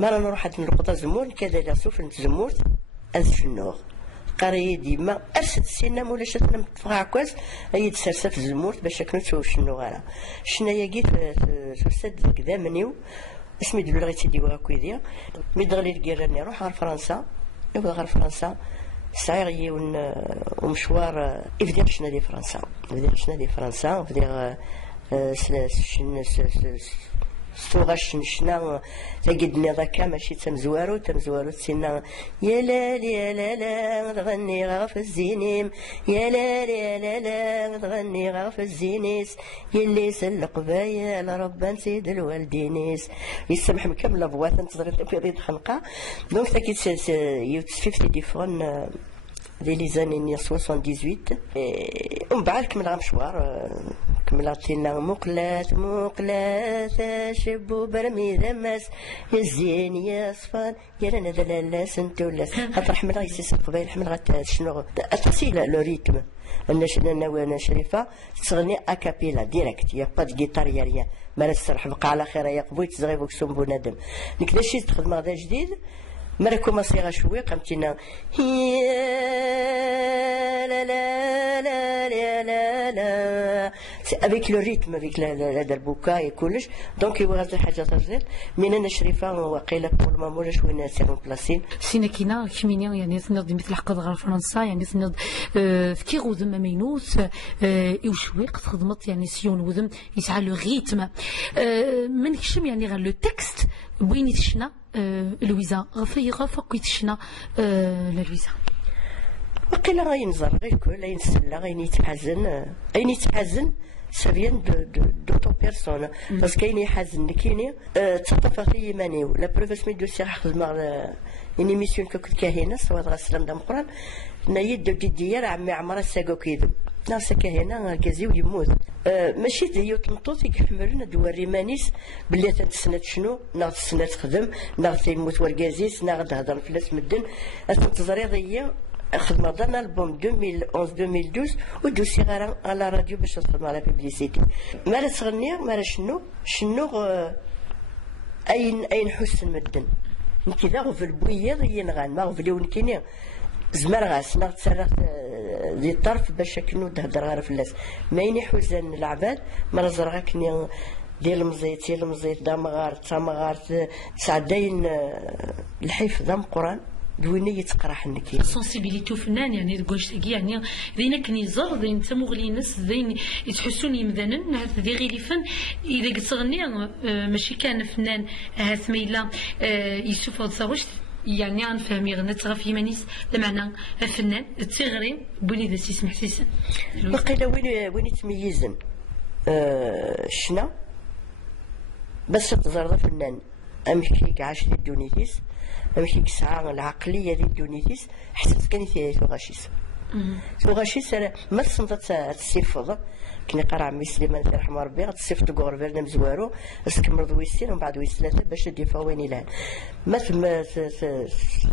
مرة نروح عند النقطة زمور كذا لا سوف نتزمورت أذشنوغ قرية ديما أرسد السينما ولا شاتنا متفقع كواس أيد سرسات الزمورت باش كنت نشوف شنو غانا شنا ياقيت سرسات كذا منيو اسمي دبل غيتي ديوغا كويديا مي دغلي الكيراني نروح غير فرنسا يبغى غير فرنسا سعي ومشوار يفدير شنا دي فرنسا يفدير شنا دي فرنسا يفدير سوغاش نشنا تجدني ذاك ماشي تمزوارو تسينا يا لا تغني غاف الزينيم يا لا تغني غاف الزينيس يلي سلق بايا لربا نسيد الوالدينيس يسمح مكمل بوات نتضرب في ريد خنقه دونك تاكيد يوتسفيفتي ديفون دي لي زاني 78 ومن بعد كمل مشوار كملاتينا مقلات شبو برمي ذماس يا زين يا صفان يا لنا دلالا سنتولاس خاطر حمل غير سيس القبايل حمل غير شنو التفصيل لو ريتم انا شريفه تغني اكابيلا ديريكت يا با جيتار يا ريا ما نسرح بقى على خير يا قبوي تزغي فوك سم بنادم نكدا شي تخدم هذا جديد مرة كوماسي شوي قمتينا لا لا لا لا لا لا افيك لو ريتم افيك هذا البكاء كلش دونك يبغى هذه الحاجه تزيد من انا شريفه وقيله كل ما مولا شويه ناس بلاصين سينا كينا كمينيا يعني تنض مثل حق غير فرنسا يعني تنض في كي غودم مينوس وشوي قد خدمت يعني سيون وذم يسعى لو ريتم من كشم يعني غير لو تكست بوين يتشنا لويزا غفي غفا يتشنا لويزا وقيل غاين نزر غير كل غاين نسلا غاين يتحزن سافيان دوطو بيرسون باسكو كاين يحزن كاين تطفى في يمانيو لا بروف سميت دو سير خدمه ان ايميسيون كنت كاهنه سواد غسلام دام قران نايد ديال عمي عمره ساكو كيدم ناس كاهنه كازيو يموت ماشي هي تنطوط يحملنا دوار ريمانيس بلي تنتسنى شنو ناغ تسنى تخدم ناغ تيموت وركازيس ناغ تهضر فلاس مدن تنتظري ضيا خدمه دارنا البوم 2011 2012 ودوسي غير على راديو باش نخدم على بيبليسيتي مالا تغني مالا شنو اين حسن مدن كذا غفل بويض ينغان ما غفليون كينيا زمر غاس ناغ تسرق ذي الطرف باش كنو تهدر غير فلاس ما ينحوزن العباد مرة زرغا كني ديال المزيت دامغار تامغار سعدين الحيف دام قران دويني يتقرح النكيل سونسيبيليتي فنان يعني تقولش تاكي يعني ذينا كني زر ذين تمغلي ناس ذين يتحسوني مذانا نعرف ذي غير فن اذا قلت تغني ماشي كان فنان هاثميلا يشوف هاد صاوش يعني نفهم غنى تغف يمانيس المعنى الفنان التغري بني ذا سيسمح سيسن وقيلا وين يتميزن شنا بس تزرد فنان امشيك عاش دي دونيتيس امشيك ساعه العقليه دي دونيتيس حسيت كان فيها ثغاشيس ثغاشيس ما تصمت تسيفض كني قرا عمي سليمان الله يرحمه ربي غتصيفط كورفيرنا مزوارو بس كمرض ويسين ومن بعد ويس ثلاثه باش يديفا وين يلان ما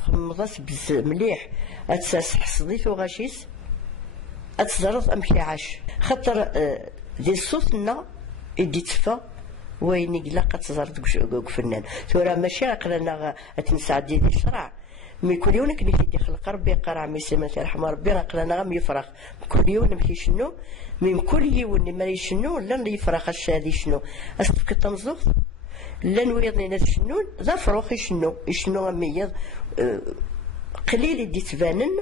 خمضات مليح تحصدي ثغاشيس اتزرط امشي عاش خاطر ذي صوتنا يدي تفا وين يقلق تزرط فنان ثورة ماشي عقلنا تنسعدي دي الشرع مي كل يوم كني في خلق ربي قرا عمي سليمان الله يرحمه ربي عقلنا غام يفرغ كل يوم نمشي شنو من كل يوم ما شنو لن يفرغ الشادي شنو أصدق تنزغ لن ويضني شنو ذا فروخي شنو غميض قليل يدي تبانن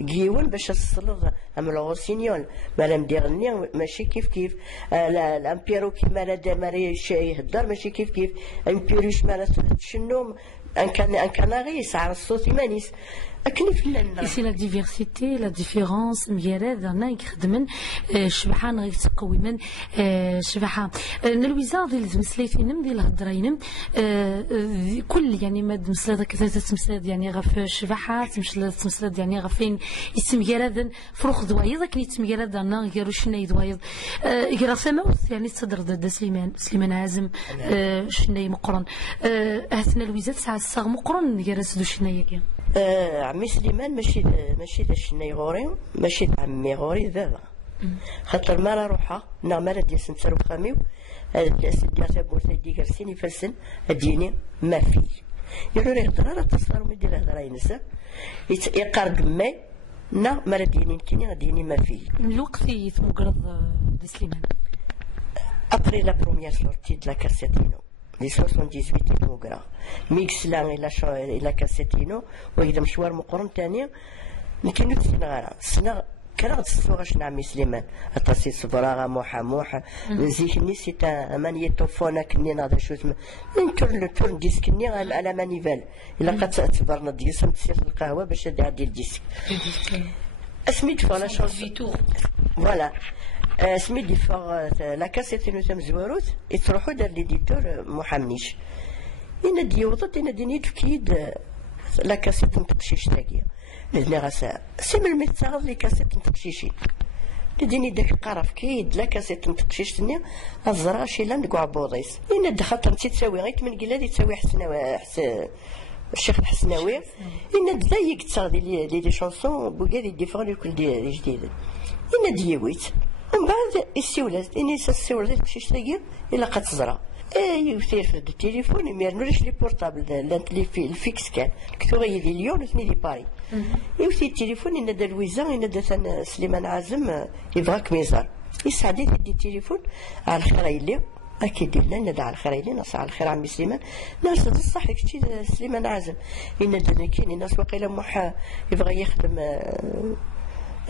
جيون باش تصلغ ام الغوسينيون مالام ديغني ماشي كيف الامبيرو كيما لا داماري شي يهدر ماشي كيف امبيروش مالا شنو ان كان غير يسعى الصوت يمانيس أكني فنان سي لا ديفيرسيتي لا ديفيرونس ميراد انا يخدمن شبحان غير تقوي من شبحه لويزا ديال المسليتين ديال الهضرين كل يعني ماد مسلاد كذا تمسلاد يعني غف شبحه تمسلاد يعني غفين اسم يراد فروخ دوايض كني تميراد انا غير شنو دوايض غير سماوت يعني تصدر ضد سليمان عازم شنو مقرن اهتنا لويزا تسعى الصاغ مقرن غير سدو شنو ياك عمي سليمان ماشي ذا الشناي غوري ماشي عمي غوري ذا خاطر ما روحها ما لا ديال سنتر وخاميو هاد الناس ديال تابورت دي كرسيني فلسن اديني ما في يقولوا لي هضره راه تصدر من ديال الهضره ينسى يقارب ماي نا مرا ديني كيني غاديني ما فيه من الوقت يتمقرض سليمان ابري لا بروميير سورتي د لا كاسيتينو لي 78 تمقرا ميكس لا الى كاسيتينو وإذا مشوار مقرن ثاني نكينو تسنغارا سنا كرا تسوغاش نعمي سليمان اتصي صبراغا موحا نزيكني سيتا مانيتوفونا كني ناضي شو اسمه نتور لو تور ديسكني على مانيفال الا قد تبرنا ديسم تسير القهوه باش تعدي الديسك اسميت فوالا شونس فوالا سميت فور لا كاسيتينو تم زواروت يتروحوا دار ليديتور محمنيش إن ديوضت إن دينيت كيد لا كاسيت نتقشيش تاكيا لدنا غاسا سيما المتساغض لي كاسيت نتقشيشي لديني داك قرف كيد لا كاسيت نتقشيش تنيا الزرا شي لا ندقوا بوضيس إن دخلت نتي تساوي غيت من قلادي تساوي حسناوي الشيخ الحسناوي إن دايق تساغدي لي شونسون بوكادي ديفون كل دي جديد إن ديويت ومن بعد السيولات إني السيولات تمشيش تاكيا إلا قد تزرع يصير في التليفون ما يرنوش لي بورطابل اللي في الفيكس كان كثر يدي ليون وثني دي باري يوثي التليفون إن دا لويزا إن دا سليمان عازم يبغاك ميزار يسعدي تدي التليفون على الخير يلي أكيد لنا دا على الخير يلي ناس على الخير عمي سليمان ناس الصح كشتي سليمان عازم إن دا كاين ناس واقيلا محا يبغى يخدم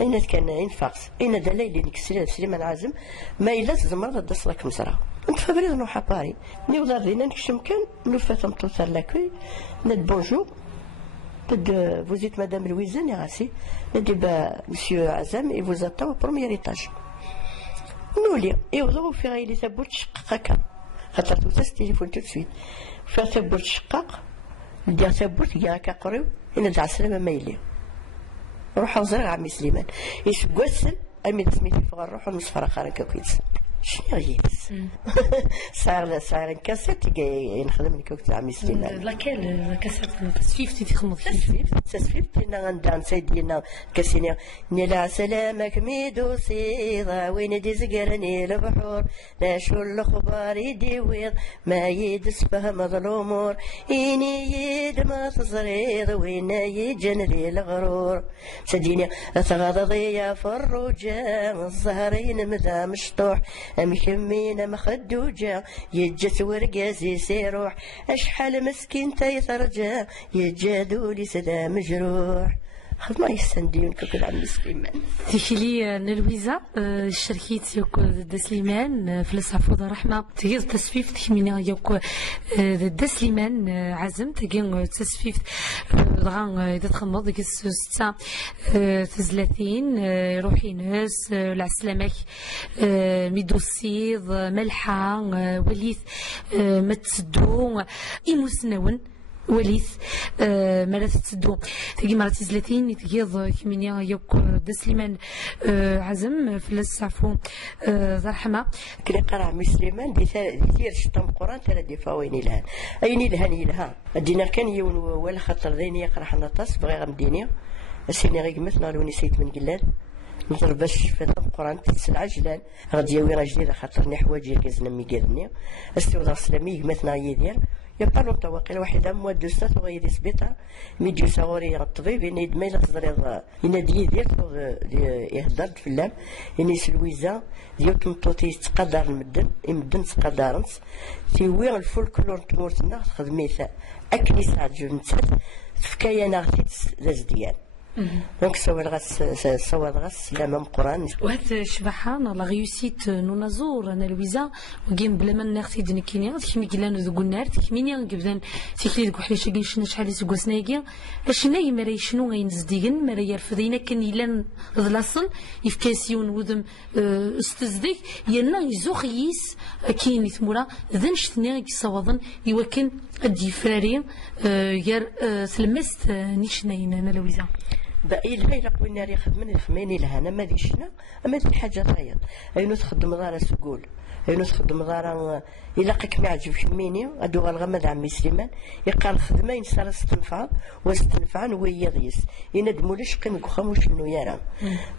أين كان ينفقس أين دا ليلي نكسر سليمان عازم ما إلا تزمر دا صلاك مزرعة انت فبريز نوحا باري نيوضا رينا نكشم كان نوفات مطلطر لاكوي ند بونجور ند فوزيت مدام لويزان يا غاسي ندي با مسيو عزام اي فوز اتاو بروميير ايطاج نولي يوضو في غايلي ثبوت شقاق هكا خاطر توتاس تليفون تو سويت فيها ثبوت شقاق ندير ثبوت كي هكا قريب إن دع السلامة مايلي روح وزرع عمي سليمان يسقسل أمي تسميتي فوق الروح ونصفر آخر كوكيتس شنو غيبس صار كاسيت ينخدم لي كوكت عمي سليمان لاكيل كاسيت تسفيفتي تخمض تسفيفتي نغندان سيدينا كاسيني نلا سلامك ميدو سيضا وين دي زقرني البحور لا شو الاخبار يديويض ما يدس فهم الامور اني يد ما تصريض وين يجن لي الغرور سديني تغضضي يا فروجه الزهرين مذا مشطوح مكمينة مخدوجة يجت ورقازي سيروح أشحال مسكين تيثرجة يجادولي سدا مجروح خذ ما يستنديون كل عم سليمان تيخلي نلويزا الشركيت يوك ضد سليمان في الصفوضة رحمة تغير تسفيف تخمينا يوك ضد سليمان عزم تغير تسفيف دغان إذا تخمض ديك الساعة 30 روحي ناس العسلامك ميدوسيض ملحة وليث متسدو إيموسناون وليث مرات تسدو تجي مرات زلاتين تجيض كمينيا يوك دسليمان عزم في السعفو زرحمة كلي قرع مسلمان دير شتم قران تلا ديفاوين لها ايني لهاني لها الدينار كان يون ولا خاطر ذيني يقرا حنا طاس بغي غمدينيا السيني غير مثلا لوني سيت من قلال نضرب باش في القران تسل عجلان غادي يوي راجلي خاطرني حوايجي كازنا مي قالني استوضع سلامي مثلا يدير يبقى له طواقي واحدة مواد دوستات وغير سبيطار ميديو صغوري الطبيب إني دميلا تضرب ينادي يدير يهدر فلام إني سلويزا ديال تنطوطي تقدر المدن تقدرنت تيوي الفولكلور تمورتنا تخدميثا أكني ساعة جنتات تفكايا ناغتي زازديان دونك صور غاس لا مام قران وهذا شبحان لا ريوسيت نو نزور انا لويزا وكيم بلا ما نختي دنكينيا تخمي كلان ذو النار تخميني قبلان تيكلي دك وحليش كنشنا شحال سكوسناكيا اشناي مرا شنو غينزديغن مرا يرفضينا كان يلان ضلاصن يفكاسيون ودم استزديك يلنا يزوخيس كاين ثمورا ذنشتني كيصوضن يوكن ادي فراري ير سلمست نيشناين انا لويزا بقي لها إلا قوي ناري خدمني الخميني لها أنا ما ديشنا أما دي حاجة طاير أينو تخدم دار سكول اين تخدم دارا الا قاك ما يعجبك ميني ادو غالغمد عمي سليمان يقال خدمه ينسى استنفع واستنفع وهي ضيس يندموا ليش قيم كوخا مش انه يرى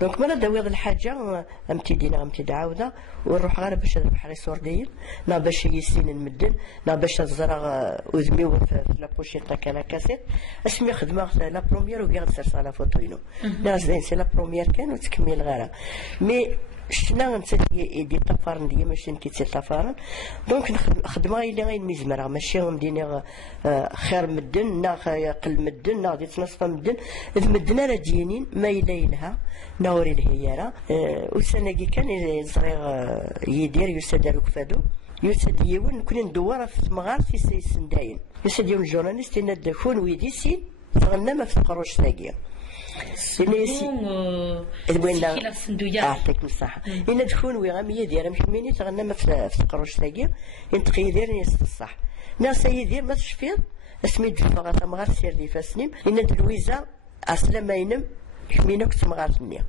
دونك مالا داوي الحاجه امتدينا امتدى عاوده ونروح غير باش البحر يسوردين نا باش يسين المدن نا باش تزرع وزميو في لابوشيطا كان كاسيت اسمي خدمه لا بروميير وكاع تسرس على فوتوينو لا زين سي لا بروميير كان وتكمل غيرها مي شنا نتسالي دي طفارن ديما ماشي انت تسافرن دونك خدمه اللي غير مزمره ماشي مدينه خير مدن نا قل مدن نا غادي تنصف مدن المدن راه دينين ما يليلها نوري الهياره وسناكي كان يزري يدير يسدر كفادو يسد يون كنا ندور في مغارتي سنداين يسد يون الجورناليست ندخون ويدي سين صغنا ما في قروش ثاقيه يعطيك الصحة. إن تكون ويغام يدير مش مني تغنى ما في قروش ثاقية ينتقي يدير يستصح ناس يدير ما تشفيض اسمي دفا تمغار سير دي فاسنيم إن دلويزا أصلا ما ينم كمينو كتمغار النية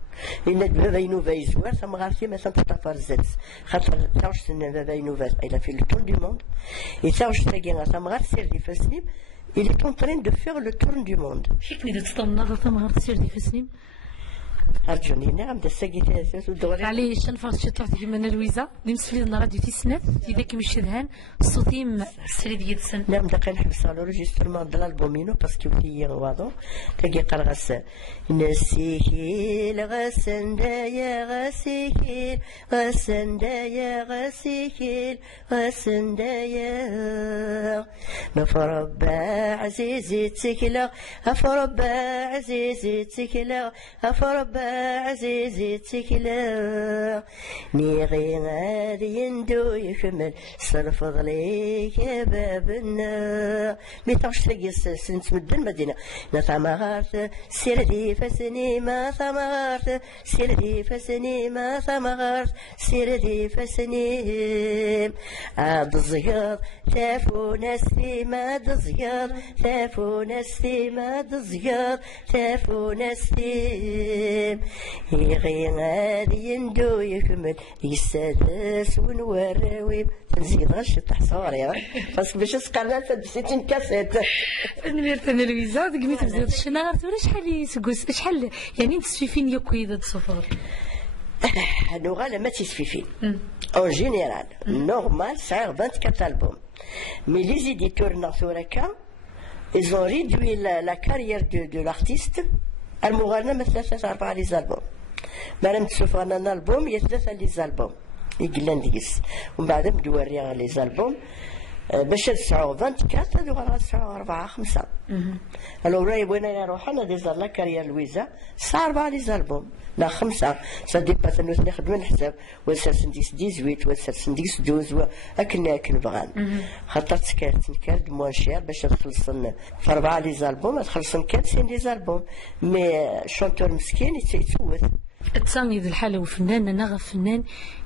إن بابا ينوفا يزوار تمغار في مثلا تطفر الزلز خاطر تاوش سنة بابا ينوفا إلا في التور دي موند يتاوش ثاقية تمغار سير دي فاسنيم il est en train de faire le tour du monde. شكني إذا تستمر تمغار تسير دي فاسنيم أرجوني نعم دا ساقيت ودوري علي شنفرت شي تعطي كيما لويزا ديم سفلي راديو تيسنات إذا كيما شدهان الصوتيم سري ديال السن نعم دقا نحبس على لوجيسترمون ديال البومينو باسكو هي واضو تاقي قرغس نسيكيل غسندايا غسيكيل غسندايا غسيكيل غسندايا نفربا عزيزي تسكلا أفربا عزيزي تسكلا أفربا عزيزي تكلا نيغي غادي يندو يكمل صرف ظليك يا بابنا ميتاش تلاقي سنت مدن المدينة نثمغارت سيردي فسني ما ثمغارت سيردي فسني ما ثمغارت سيردي فسني عاد الزياض تافو نسي ما دزياض تافو نسي ما دزياض تافو نسي يغي غادي يندو يكمل يسادس ونوراوي تنزيد غش تحصوري بس باش تقرا تدسيتين كاسيت نميرت انا لويزا دقمي تبزيد الشناغ ولا شحال يسقس شحال يعني تسفيفين يكويد الصفر نوغالا ما تسفيفين en général normal ça 24 albums mais les éditeurs ناثوركا ils ont réduit la carrière de l'artiste المغنى مثل 3-4 لي زالبوم ما لم تشوف انا البوم هي 3 لي زالبوم يقلن ديس ومن بعد بدو وريها لي زالبوم باش تسعو 24 هادو غا تسعو 4 5 الو راي وين نروح انا ديزا لا كارير لويزا 4 لي زالبوم لا 5 سا ديباس انو نخدم الحساب وسرسنديس 18 وسرسنديس 12 اكن بغان خاطر تكاد موان شير باش تخلصن في 4 لي زالبوم تخلصن 4 لي زالبوم مي شونتور مسكين يتسوث تساني ذي الحالة وفنان أنا فنان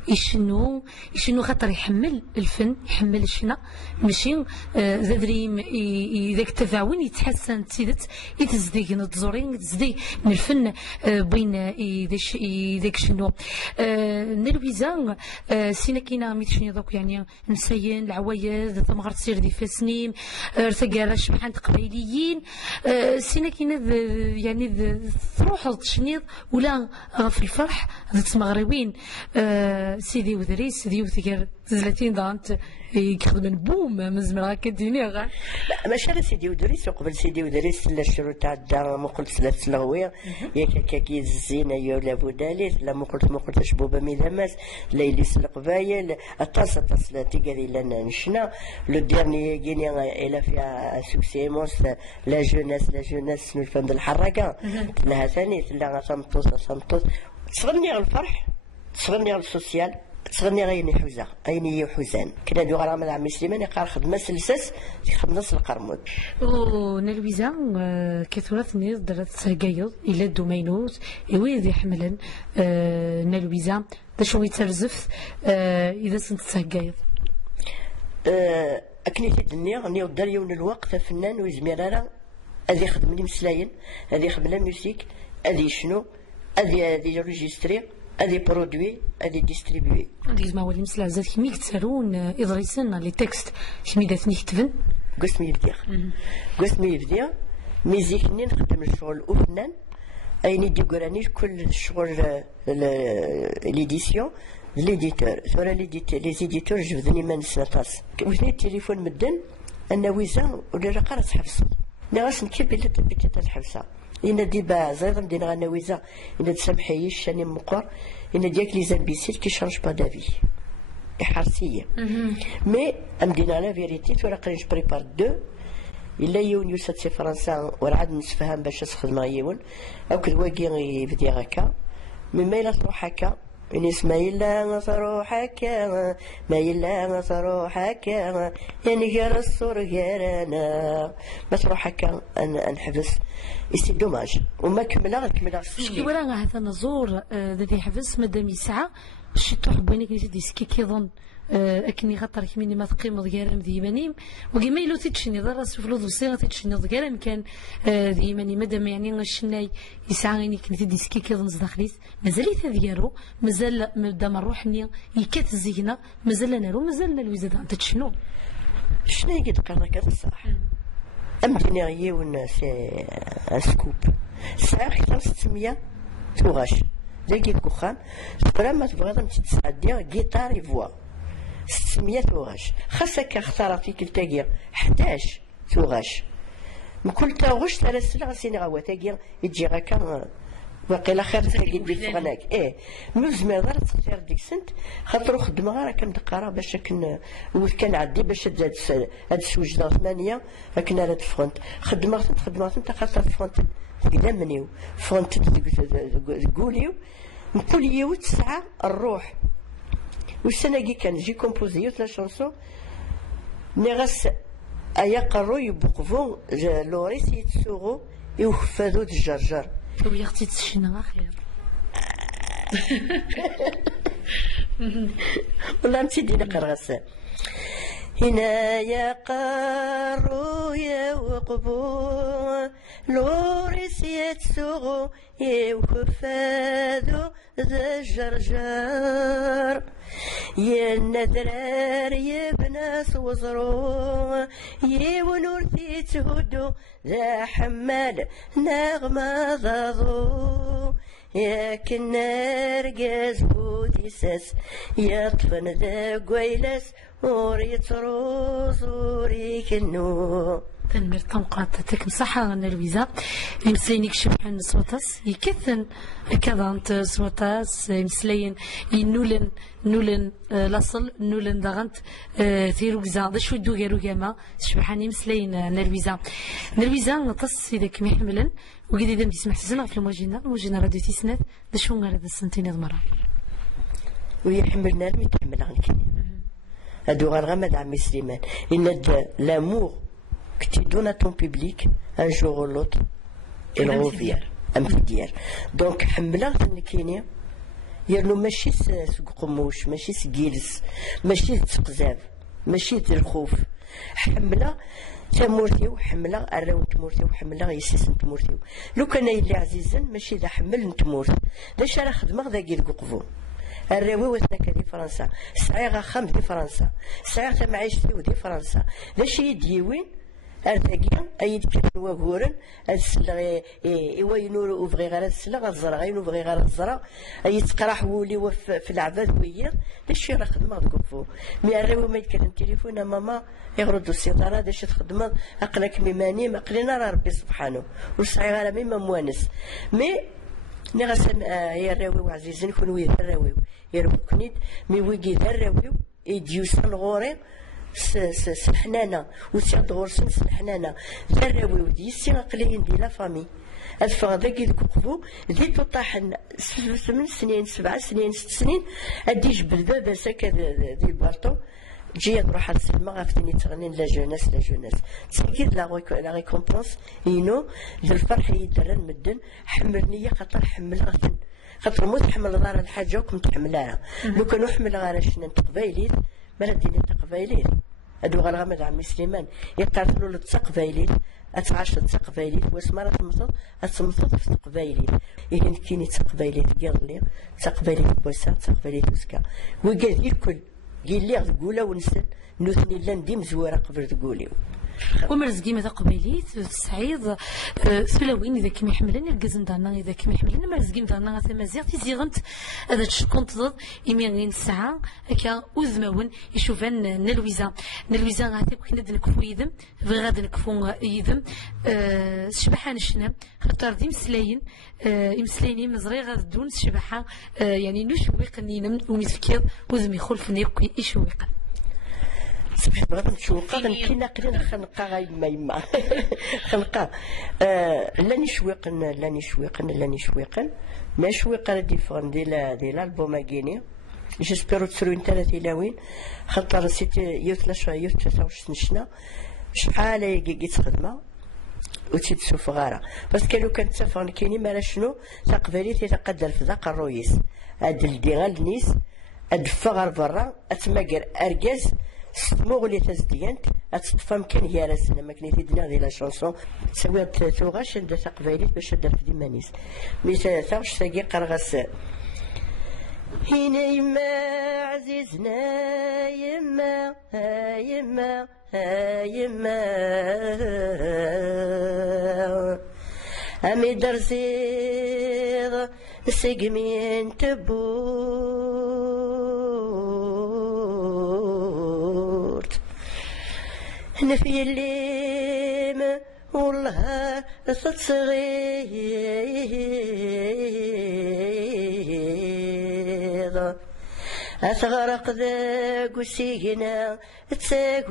يشنو خاطر يحمل الفن يحمل الشنا ماشي زادريم إذا التفاعل يتحسن تزيدت يتزديق نتزورين يتزديق من الفن بين إذا شنو نلويزا سينا كينا ميتشني دوك يعني نسيين العوايد تمغر تصير دي فاسنيم ارتقى شبحان قبيليين سينا كينا يعني تروح تشنيض ولا في الفرح تمغريوين سيدي ودريس سيدي وثقر 30 دانت يخدم بوم مزمر هكا ديني غا لا ماشي غير سيدي ودريس وقبل سيدي ودريس لا الشروط تاع الدار ما قلت ثلاث لغويه ياك كاكي الزينه يا لا بوداليت لا ما قلت شبوبه ميداماس لا يليس القبايل اتصل تيقالي لنا نشنا لو ديرني غيني الى فيها سوكسي مونس لا جوناس من الفن الحركه لها ثاني لا صمتوس تصغني على الفرح تصغني على السوسيال تصغني غيني حوزه غيني حوزان كنا ندير غير مع عمي سليمان يقال خدمه سلساس يخلص القرمود او نلويزا كثرت نيز درت سرقايض الى الدومينوت ويد يحملن نلويزا دا شو يترزف اذا سنت سرقايض اكني تدني غني ودار يوم الوقت فنان ويزمير هذا يخدم لي مسلاين هذا يخدم لا ميوزيك هذا شنو هذا يريجستري ادي برودوي ادي ديستريبيوي. ديما هو اللي مسلا زاد كمي كتسالون إدريسن لي تكست كمي داتني كتبن قسمي يبدأ ميزيكني نخدم الشغل أفنان أيني ديقراني كل الشغل ليديسيون ليديتور ثورة ليزيديتور جبدني من سنطاس وثني التليفون مدن أنا ويزا ولا رقارة تحبس نغاس نكيب إلا تبيتي تحبسها إن ديبا زايد مدينا غانا ويزا إن تسامحي شاني مقر إن ديك لي زامبيسيت كي شارج با دافي حرسية مي أمدينا لا فيريتي ثورة قريش بريبار دو إلا يون يوسد سي فرنسا ورعاد نسفهم باش نخدم يون أو كد واقي يبدي هكا مما إلا تروح هكا إنيس ما إلا تروح هكا ما إلا تروح هكا يعني غير الصور غيرنا ما تروح هكا نحبس إستي دوماج وما كملا شكي ولا هذا نزور ذي حبس مادام يسعى شي تروح بينك ديسكي كيظن أكني خاطر كميني ما تقيم ضيارم ديمانيم وكما يلو تيتشني ضرا سفلو ضوصيغة تيتشني ضيارم كان ديماني مادام يعني الشناي يسعى غيني كنتي ديسكي كيظن زداخليس مازال يثاديارو مازال مادام الروحني يكات الزينة مازال نارو مازال نالويزاد عن تتشنو شنو يقد قرنك هذا الصح أمدني غيون سكوب ساعة خيطان 600 توغاش ذاكي الكوخان سبرا ما تبغى تتسعدي جيتار يفوا 600 توغاش خاصك اختار في كل تاقير 11 توغاش كل توغاش 3 سنين غاسيني غاوا تاقير يجي غاكا واقيلا خير تاقي دي فغناك موز ما دار تختار ديك سنت خاطرو خدمة غير كم دقارة باش كان عدي باش تزاد هاد السوجدة 8 كنا راه تفرونت خدمة خاطر تفرونت قدام منيو فرونت تقوليو نقول يو 9 الروح والسنة كي كان جي كومبوزيوت لا شونسون نغاس ايا قرو يبقفو لوريس يتسوغو يوخفادو الجرجر ويختي تشينا خير والله نسيت دينا قرغسان هنا يا قارو يا وقبو لوريس يتسوغو يوخفادو ذا الجرجر يا النذرار يا بناس وزرو يا ونورثي تهدو ذا حمال نغمة ضاضو يا كنار قازبوتي ساس يا طفن ذا قويلس وري تروز وري كنو تنمر تنقاطتك مصحة غنى لويزا يمسلينيك شبحان صوتاس يكثن كذا انت صوتاس يمسلين نولن لاصل نولن داغنت ثيرو كزا دا شو دو غيرو كاما شبحان يمسلين نرويزا نطس إذا كمي حملن وقيد إذا تسمح تسنغ في الموجينا راديو تيسنات دا شو غير هذا السنتين المرة ويحملنا المتحمل عنك هادو غنغمد عمي سليمان إن لامور que tu donnes à ton public, un jour ou l'autre, il revient. أمفديار. دونك حملات النكينيا يرنو ماشي سقموش ماشي سجيلس ماشي تقزاف ماشي الخوف حملة تمورتيو حملة الراو تمورتيو حملة يسيس تمورتيو لو كان يلي عزيزا ماشي ذا حمل نتمورت ذا شارع خدمة ذا كيل ققفو الراوي وثناك دي فرنسا سعيغا خام دي فرنسا سعيغ تمعيشتي ودي فرنسا ذا شي ديوين أرتقيا أيد كتن وغورن السلغ يوينور وفغي غير السلغ الزرع غين وفغي غير الزرع يتقرح ولي في العباد ويا داش راه خدمه تكفو مي الراوي ما يتكلم تليفون ماما يغردوا السيطره داش تخدم اقلك ميماني ما قلنا راه ربي سبحانه وصعي غير ميما موانس مي نغسل يا الراوي عزيز نكون ويا الراوي يركنيت مي ويجي الراوي يديوسن غوري سلحنانا وسياد غورسن سلحنانا ذراوي ودي قليلين دي لا فامي أدفع ذاك الكوكبو ذي تطاحن 8 سنين 7 سنين 6 سنين أدي جبل بابا ساكا ذي البارطو جي تروح على السلمة غافتني تغنين لا جوناس تسكيد لا ريكومبونس ينو ذا الفرح يدرن مدن حملني خاطر حمل غاثن خاطر مو تحمل دار الحاجة وكم تحملها لو كانوا حمل غير شنان تقبايليت ما رديني تقبايليت ادو غنغمد عمي سليمان يقاتلوا للتقبايليت اتعاش التقبايليت واسمارة تمطط اتمطط في التقبايليت إيه كيني تقبايليت قال تقبايليت بوسا تقبايليت وسكا وقال لي الكل قال لي تقولا ونسل نوثني لان ديم زواره قبل تقولي ومرزقي ماذا قبيليت السعيد سلاوين اذا كيما يحملني الكزن دارنا اذا كيما يحملنا مرزقي دارنا تمازيغ تيزيغنت هذا تشكون تضد يمين الساعه هكا وزماون يشوفان نلويزا غاتي كنا نكفو يذم غادي نكفو يذم شبحان الشناب خاطر دي مسلاين يمسلايني مزري غاد دون شبحه يعني نشويق نينم ومسكير وزمي خلفني يشويق صبحي بغيت نتشوقا غنكينا قرين خنقا غايب ما يما خنقا لاني شويقن ما شويقا ديفون ديال الالبوم كيني جيسبيرو تسروين 3 لاوين خاطر سيتي يوث 23 سنه شحال يجي خدمه وتيتسوف غاره باسكو لو كانت تفون كيني مالا شنو تقبلي تيتقدر في ذاك الرويس ادل دي غالنيس ادفا غير برا اتماكر اركاز مغلي تزديانت اتطفى مكان هي راسنا ما كنيتي دنا ديال لا شونسون سوات توغاش عندها تقبايليت باش درت ديمانيس مي تاغش تاقي قرغس هنا يما عزيزنا يما يما يما امي درزيض سقمين تبورت نفي الليم والله تصغير أتغرق ذاك وسيقنا تساقوت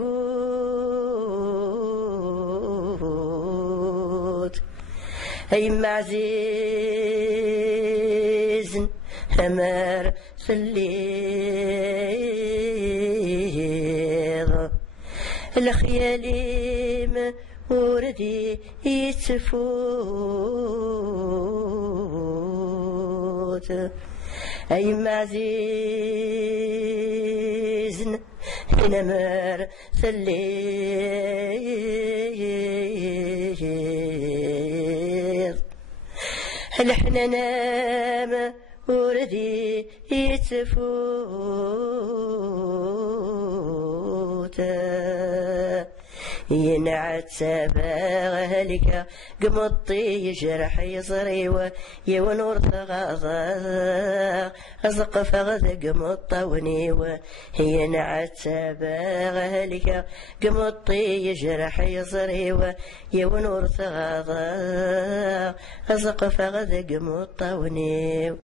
أي معزيز همار سليض الخياليم وردي يتفوت أي معزيز نمر سليض الحنا نام وردي يتفوت ينعت سباغلك قمطي جرح يصري ونور ثغاظا أزق فغذ قمطا ونيوة ينعت سباغلك قمطي جرح يصري ونور ثغاظا أزق فغذ قمطا ونيوة